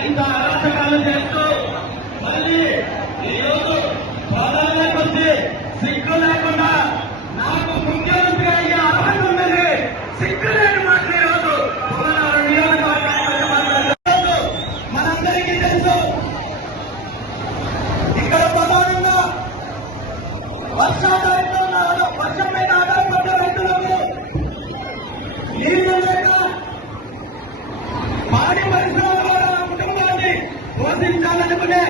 ఇంత అరాచకాలు చేస్తూ మళ్ళీ ఈరోజు ప్రధానికి వచ్చి సిగ్గు లేకుండా నాకు ముఖ్యమంత్రి అయ్యే అర్హత ఉన్నది. సిగ్గు లేని మాటలు ఈరోజు మనందరికీ తెలుసు ఇక్కడ ప్రధానంగా వర్షాధారంతో వర్షం మీద ఆధారపడ్డ రైతులకు నీరు పాడి పరిశ్రమ ద్వారా కుటుంబాన్ని పోషించాలనుకునే